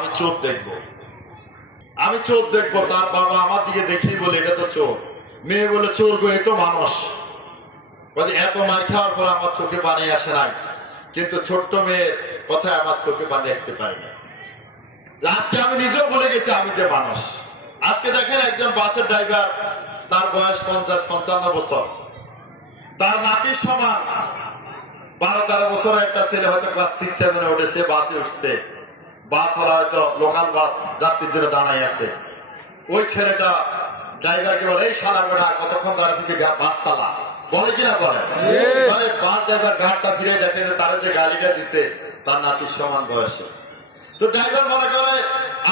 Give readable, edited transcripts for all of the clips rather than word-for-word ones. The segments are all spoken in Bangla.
আমি চোর দেখবো, আমি চোর দেখবো। তার বাবা আমার দিকে দেখেই বলে এটা তো চোর। মেয়ে বলে চোর গো, এ তো মানুষ। এত মার খাওয়ার পর আমার চোখে পানি আসে নাই, কিন্তু ছোট্ট মেয়ের কথায় আমার চোখে পানি রাখতে পারি না। আজকে আমি নিজেও বলে গেছি আমি যে মানুষ। আজকে দেখেন একজন বাসের ড্রাইভার, তার বয়স 50-55 বছর, তার নাতির সমান 12-13 বছরের একটা ছেলে হয়তো ক্লাস 6-7 উঠে সে বাসে উঠছে। বাস হলো হয়তো লোকাল বাস, যাত্রীর জন্য দাঁড়াই আছে। ওই ছেলেটা ড্রাইভারকে বলে, এই শালা বেটা কতক্ষণ দাঁড়া থেকে বাস চালা, বলে কিনা বলে। বাস ড্রাইভার ঘাটটা ফিরে দেখে যে তারা যে গাড়িটা দিছে তার নাতির সমান বয়সে। তো ড্রাইভার মনে করে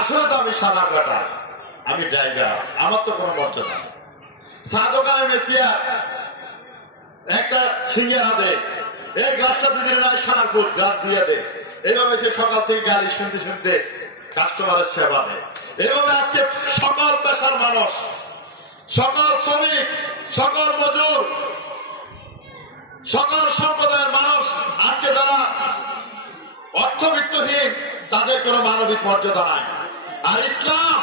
আসলে তো আমি শালা বেটা, আমি ড্রাইভার, আমার তো কোনো মর্যাদা নেই। চা দোকানে মেসিয়া একটা সিঙ্গারা দে, এই গ্লাসটা দুদিনে নয় সারার ফুট গ্লাস দিয়ে দে। এইভাবে সে সকাল থেকে গালি শুনতে শুনতে কাস্টমারের সেবা দেয়। এইভাবে আজকে সকল পেশার মানুষ, সকল শ্রমিক, সকল মজুর, সকল সম্প্রদায়ের মানুষ আজকে যারা অর্থবিত্তহীন, তাদের কোনো মানবিক মর্যাদা নাই। আর ইসলাম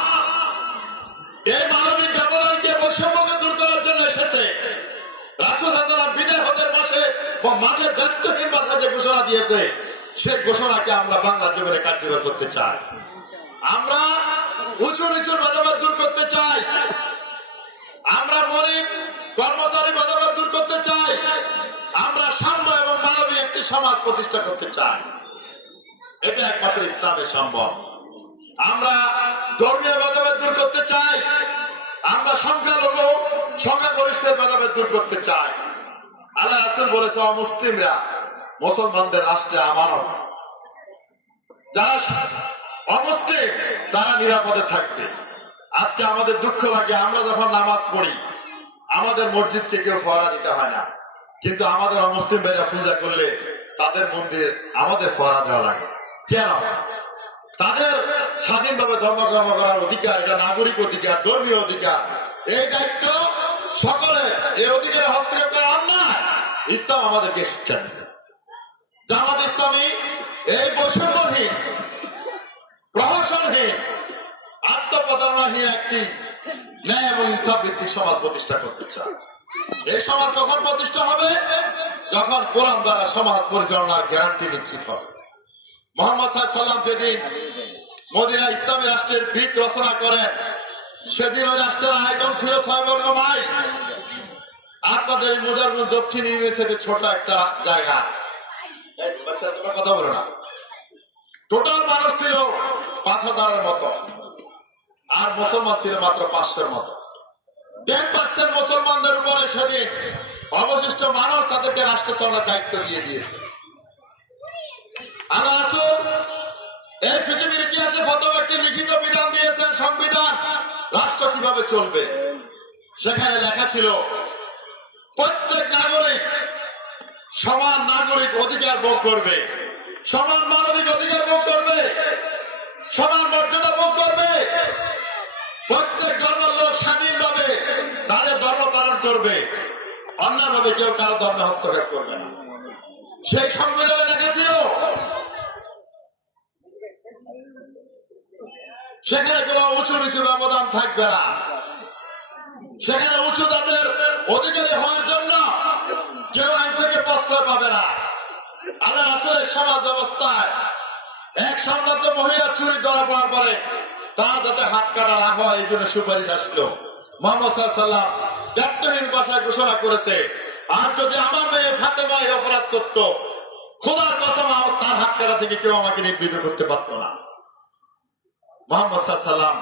এই মানবিক ব্যবধানকে, বৈষম্যকে দূর করার জন্য এসেছে। রাসূল সাল্লাল্লাহু বিদায় হজের মাসে মাঠে দায়িত্বহীন ভাষায় যে ঘোষণা দিয়েছে, সেই ঘোষণাকে আমরা বাংলা জীবনে কার্যকর করতে চাই। আমরা উঁচু নিচুর ভেদাভেদ দূর করতে চাই। আমরা গরিব কর্মচারী ভেদাভেদ দূর করতে চাই। আমরা সাম্য এবং মানবিক একটি সমাজ প্রতিষ্ঠা করতে চাই। এটা একমাত্র ইসলামে সম্ভব। আমরা ধর্মীয় ভেদাভেদ দূর করতে চাই। আমরা সংখ্যালঘু সংখ্যাগরিষ্ঠের ভেদাভেদ দূর করতে চাই। আল্লাহ রাসূল বলেছে, অমুসলিমরা মুসলমানদের রাষ্ট্রে আমানত। যারা অমুসলিম তারা নিরাপদে থাকবে। আজকে আমাদের দুঃখ লাগে, আমরা যখন নামাজ পড়ি আমাদের মসজিদকে কেউ ফোয়ারা দিতে হয় না, কিন্তু আমাদের অমুসলিম ভাইরা পূজা করলে তাদের মন্দির আমাদের ফোয়ারা দেওয়া লাগে। কেন? তাদের স্বাধীনভাবে ধর্মকর্ম করার অধিকার, এটা নাগরিক অধিকার, ধর্মীয় অধিকার। এই দায়িত্ব সকলের। এই অধিকারে হস্তক্ষেপ করা অন্যায়। ইসলাম আমাদেরকে শিক্ষা দিচ্ছে। জামাত ইসলামী এই বৈষম্যহীন, প্রহসনহীন, আত্মপ্রতারণাহীন একটি ন্যায় এবং ইনসাফ ভিত্তিক সমাজ প্রতিষ্ঠা করতে চায়। এই সমাজ কখন প্রতিষ্ঠা হবে? যখন কোরআন দ্বারা সমাজ পরিচালনার গ্যারান্টি নিশ্চিত হবে। মুহাম্মদ সাল্লাল্লাহু আলাইহি ওয়াসাল্লাম যেদিন মদিনা ইসলামী রাষ্ট্রের ভিত রচনা করেন, সেদিন ওই রাষ্ট্রের আয়তন ছিল 6 বর্গ মাইল। আপনাদের এই মুদারগঞ্জ দক্ষিণ ইউনিভার্সিটি ছোট একটা জায়গা, কথা বলো না। টোটাল মানুষ ছিল 5,000-এর মতো, আর মুসলমান ছিল মাত্র 500-এর মতো। 10% মুসলমানদের উপরে সেদিন অবশিষ্ট মানুষ তাদেরকে রাষ্ট্র চালানোর দায়িত্ব দিয়ে দিয়েছে। আল্লাহ রাসূল এই পৃথিবীর ইতিহাসে প্রথম একটি লিখিত বিধান দিয়েছেন, সংবিধান, রাষ্ট্র কিভাবে চলবে। সেখানে লেখা ছিল প্রত্যেক নাগরিক সমান নাগরিক অধিকার ভোগ করবে, সমান মানবিক অধিকার ভোগ করবে, সমান মর্যাদা ভোগ করবে। প্রত্যেক ধর্মের লোক স্বাধীনভাবে তাদের ধর্ম পালন করবে, অন্যভাবে কেউ কারো ধর্মে হস্তক্ষেপ করবে না। সেই সংবিধানে লেখা ছিল সেখানে কোনো উঁচু নিচু ব্যবধান থাকবে না। সেখানে উঁচু জাতের অধিকারী হওয়ার জন্য কেউ আইন থেকে প্রশ্রয় পাবে না। আল্লাহ রাসূলের সমাজ ব্যবস্থায় এক সম্ভ্রান্ত মহিলা চুরি ধরা পড়ার পরে তার যাতে হাত কাটা না হয় এই জন্য সুপারিশ আসলো। মুহাম্মদ সাল্লাল্লাহু আলাইহি ওয়াসাল্লাম দায়িত্বহীন ভাষায় ঘোষণা করেছে, আর যদি আমার মেয়ে ফাতেমা এই অপরাধ করতো, খোদার কসম তার হাত কাটা থেকে কেউ আমাকে নিবৃত করতে পারতো না। মুহাম্মদ সাল্লাল্লাহু আলাইহি ওয়াসাল্লাম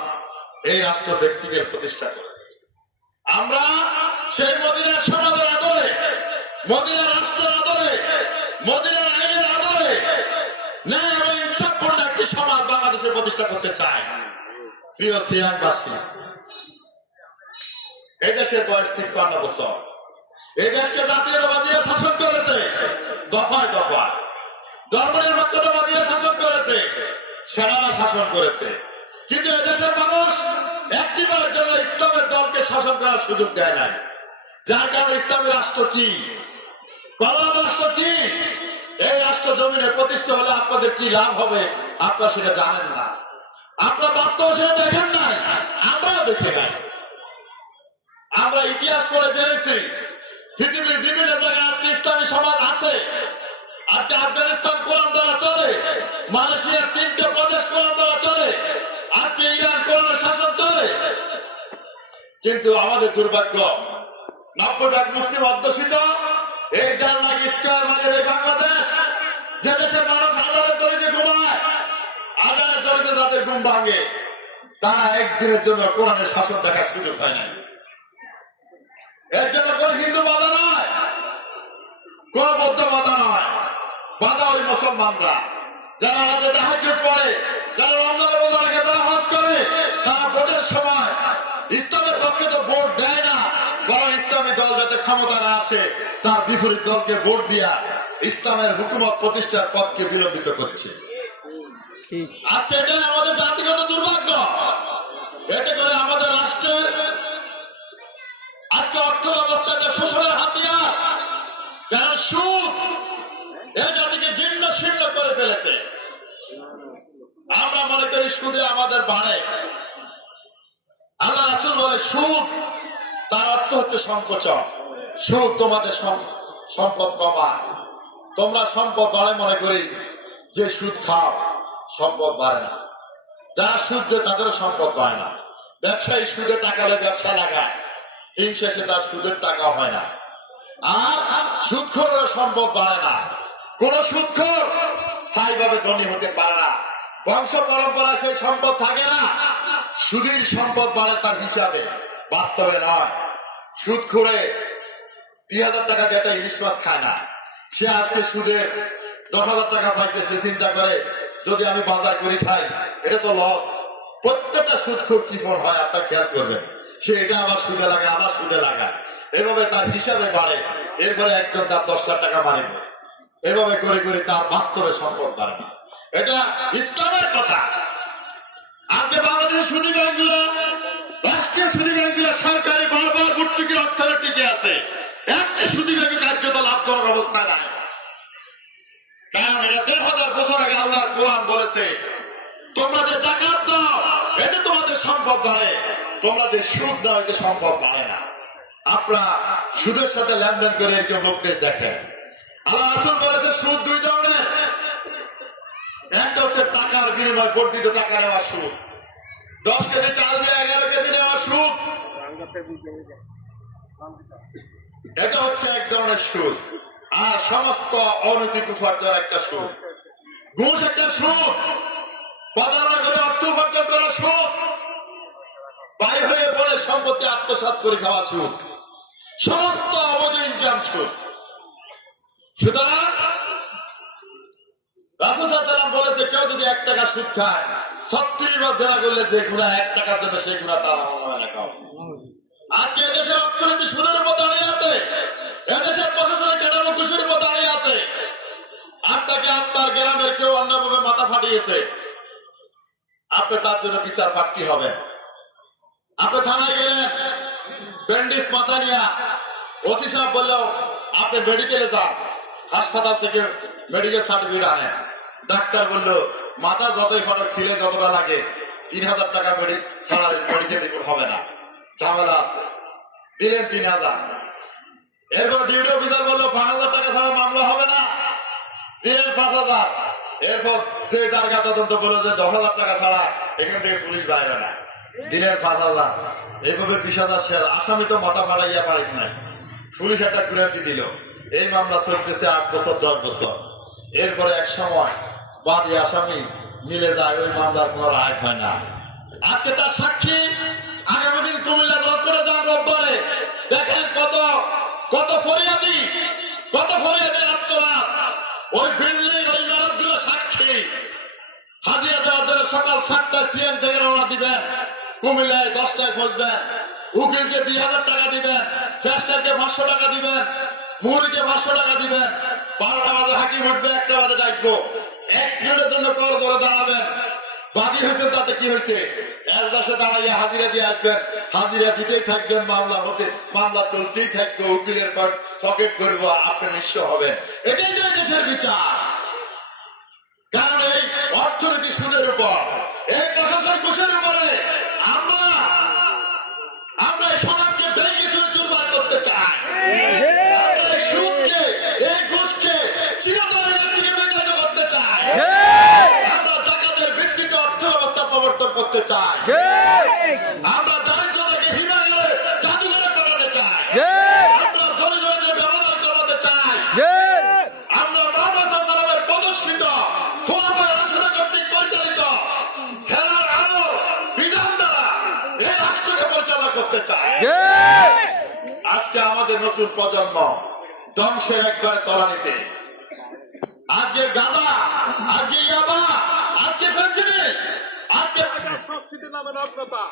এই রাষ্ট্র ব্যক্তিকে প্রতিষ্ঠা করেছে। আমরা সেই মদিনার সমাজের আদলে, মদিনার রাষ্ট্রের আদলে, মদিনার আইনের আদলে ন্যায় এবং ইনসাফপূর্ণ একটি সমাজ বাংলাদেশে প্রতিষ্ঠা করতে চাই। প্রিয় সিয়ামবাসী, এই দেশের বয়স 53 বছর। এই দেশকে জাতীয়তাবাদীরা শাসন করেছে দফায় দফায়, ধর্মনিরপেক্ষতাবাদীরা শাসন করেছে, সেনারা শাসন করেছে, কিন্তু এদেশের মানুষ একটিবারের জন্য ইসলামের দলকে শাসন করার সুযোগ দেয় নাই। যার কারণে ইসলামী রাষ্ট্র কি, কল্যাণ রাষ্ট্র কি, এই রাষ্ট্র জমিনে প্রতিষ্ঠা হলে আপনাদের কি লাভ হবে আপনারা সেটা জানেন না। আপনার বাস্তব সেটা দেখেন নাই, আমরাও দেখি নাই। আমরা ইতিহাস পড়ে জেনেছি পৃথিবীর বিভিন্ন জায়গায় আজকে ইসলামী সমাজ আছে। আজকে আফগানিস্তান কোরআন দ্বারা চলে, মালয়েশিয়ার 3টে প্রদেশ কোরআন দ্বারা চলে, আজকে ইরান কোরআনের শাসন চলে। কিন্তু আমাদের দুর্ভাগ্য 90% মুসলিম অধ্যুষিত এই ডালনাগ স্কয়ার মানে এই বাংলাদেশ, যে দেশের মানুষ আজানের দড়িতে ঘুমায়, আজানের দড়িতে যাদের ঘুম ভাঙে, তারা একদিনের জন্য কোরআনের শাসন দেখার সুযোগ হয় না। এর জন্য কোন হিন্দু বাধা নয়, কোন বৌদ্ধ বাধা নয়, বাধা ওই মুসলমানরা যারা আমাদের তাহাজ্জুদ পড়ে, যারা রমজানের রোজা রাখে, যারা হজ করে। তারা ভোটের সময় ইসলামের পক্ষে তো ভোট দেয় না, বরং ইসলামী দল যাতে ক্ষমতা না আসে তার বিপরীত দলকে ভোট দিয়া ইসলামের হুকুমত প্রতিষ্ঠার পথকে বিলম্বিত করছে। আজকে এটাই আমাদের জাতিগত দুর্ভাগ্য। এতে করে আমাদের রাষ্ট্রের আজকে অর্থ ব্যবস্থা একটা শোষণের হাতিয়ার, কারণ সুদ এ জাতিকে জীর্ণ শীর্ণ করে ফেলেছে। আমরা মনে করি সুদে আমাদের বাড়ে। আল্লাহ রাসূল বলে সুদ তার অর্থ হচ্ছে সংকোচন। সুদ তোমাদের সম্পদ কমায়। তোমরা সম্পদ বাড়ে মনে করি, যে সুদ খাও সম্পদ বাড়ে না। যারা সুদ দেয় তাদেরও সম্পদ বাড়ে না। ব্যবসায়ী সুদে টাকা হলে ব্যবসা লাগায়, দিন শেষে তার সুদের টাকা হয় না। আর সুদখোরের সম্পদ বাড়ে না। কোন সুদখোর স্থায়ীভাবে ধনী হতে পারে না, বংশ পরম্পরা সেই সম্পদ থাকে না। সুদের সম্পদ বাড়ে তার হিসাবে, বাস্তবে নয়। সুদখোরে 3000 টাকা দিয়ে একটা ইলিশ মাছ খায় না, সে আজকে সুদের 10,000 টাকা পাইছে, সে চিন্তা করে যদি আমি বাজার করি খাই এটা তো লস। প্রত্যেকটা সুদখোর কৃপণ হয়, আপনার খেয়াল করবেন। সে এটা আবার সুদে লাগায়, আবার সুদে লাগায়, এভাবে তার হিসাবে বাড়ে। এরপরে একজন তার 10 লাখ টাকা মারে দেয়। এভাবে করে করে তার বাস্তবে সম্পদ বাড়ে না। এটা ইসলামের কথা। আজকে বাংলাদেশের সুদী ব্যাংকগুলো, রাষ্ট্রীয় সুদী ব্যাংকগুলো সরকারি বারবার ভর্তুকির অর্থনে টিকে আছে। একটি সুদী ব্যাংক কার্যত লাভজনক অবস্থায় নাই। কারণ এটা 1,500 বছর আগে আল্লাহর কোরআন বলেছে, তোমরা যে যাকাত দাও এতে তোমাদের সম্পদ বাড়ে, তোমরা যে সুদ দাও এতে সম্পদ বাড়ে না। আপনারা সুদের সাথে লেনদেন করে এরকম লোকদের দেখেন। আল্লাহ রাসূল বলেছে সুদ 2 ধরনের। একটা হচ্ছে টাকার বিনিময়ে বর্ধিত টাকা নেওয়া সুদ, 10 কেজি চাল দিয়ে 11 কেজি নেওয়া সুদ, এটা হচ্ছে এক ধরনের সুদ। আর সমস্ত অনৈতিক উপার্জন একটা সুদ। ঘুষ একটা সুদ, প্রতারণা করে অর্থ উপার্জন করা সুদ, বাড়ি হয়ে পড়ে সম্পত্তি আত্মসাৎ করে খাওয়া সুদ, সমস্ত অবৈধ ইনকাম সুদ। সুতরাং রাসূল সাল্লাল্লাহু আলাইহি ওয়াসাল্লাম বলেছে, কেউ যদি 1 টাকা সুদ খায় 36 বার জেনা করলে যে গুনাহ 1 টাকার জন্য সেই গুনাহ তার আমলনামায় লেখা হবে। আজকে এদেশের অর্থনীতি সুদের উপর দাঁড়িয়ে আছে, এদেশের প্রশাসনিক কাঠামো ঘুষের উপর দাঁড়িয়ে আছে। আপনাকে আপনার গ্রামের কেউ অন্যভাবে মাথা ফাটিয়েছে, আপনি তার জন্য বিচার প্রার্থী হবেন। আপনি থানায় গেলেন, ব্যান্ডেজ মাথা নিয়ে, ওসি সাহেব বললেও আপনি মেডিকেলে যান, হাসপাতাল থেকে মেডিকেল সার্টিফিকেট আনেন। ডাক্তার বললো মাথা যতই ফাটক ছিলে যতটা লাগে 3,000 টাকা ছাড়া মেডিকেল রিপোর্ট হবে না, ঝামেলা আছে। দিলেন 3,000। এরপর ডিউটি অফিসার বললো 5,000 টাকা ছাড়া মামলা হবে না, দিলেন 5,000। এরপর যে দারগা তদন্ত বললো যে 10,000 টাকা ছাড়া এখান থেকে পুলিশ বাইরে না, দিলেন 5,000। এইভাবে 20,000 শেয়ার। আসামি তো মাথা ফাটাইয়া পারিত নাই, পুলিশ একটা গ্রেপ্তি দিল। এই মামলা চলতেছে 8 বছর 10 বছর। এরপরে এক সময় বাদী আসামি মিলে যায়, ওই মামলার কোন রায় হয় না। আজকে তার সাক্ষী আগামী দিন কুমিল্লা রদ করে যান রোববারে, দেখেন কত কত ফরিয়াদি, কত ফরিয়াদি আত্মনাথ। ওই বিল্ডিং ওই ইমারতগুলো সাক্ষী। হাজিরা দেওয়ার জন্য সকাল 7টায় সিএম থেকে রওনা দিবেন, কুমিল্লায় 10টায় পৌঁছবেন। উকিলকে 2,000 টাকা দিবেন, ফ্যাস্টারকে 500 টাকা দিবেন, মুহুরিকে 500 টাকা দিবেন। 12টা বাজে হাকিম উঠবে, 1টা বাজে ডাকবো। 1 মিনিটের জন্য কর ধরে দাঁড়াবেন। বাদী হয়েছেন তাতে কি হয়েছে, এজলাসে দাঁড়াইয়া হাজিরা দিয়ে আসবেন, হাজিরা দিতেই থাকবেন, মামলা চলতেই থাকবে, উকিলের পকেট করবো, আপনি নিঃস্ব হবেন। এটাই তো দেশের বিচার। কারণ এই অর্থনীতি সুদের উপর, এই প্রশাসন করতে চাই। আমরা দারিদ্রতাকে হিমালয়ে জাদুঘরে বানাতে চাই। আমরা দরিদ্রদের ব্যবধান কমাতে চাই। আমরা মোহাম্মদ সাল্লাল্লাহু প্রদর্শিত খোলাফায়ে রাশিদা কর্তৃক পরিচালিত হেরার আলো বিধান দ্বারা এই রাষ্ট্রকে পরিচালনা করতে চাই। আজকে আমাদের নতুন প্রজন্ম ধ্বংসের একবারে তলানিতে। আজকে গাঁদা, আজকে ইয়াবা, আজকে ফেন্সিডিল, আজকে সংস্কৃতির নামে নগ্নতা,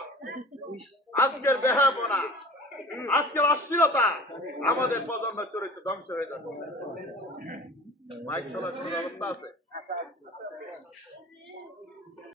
আজকের বেহায়াপনা, আজকের অশ্লীলতা আমাদের প্রজন্মের চরিত্র ধ্বংস হয়ে যাবে। মাইক চলার কোনো ব্যবস্থা আছে?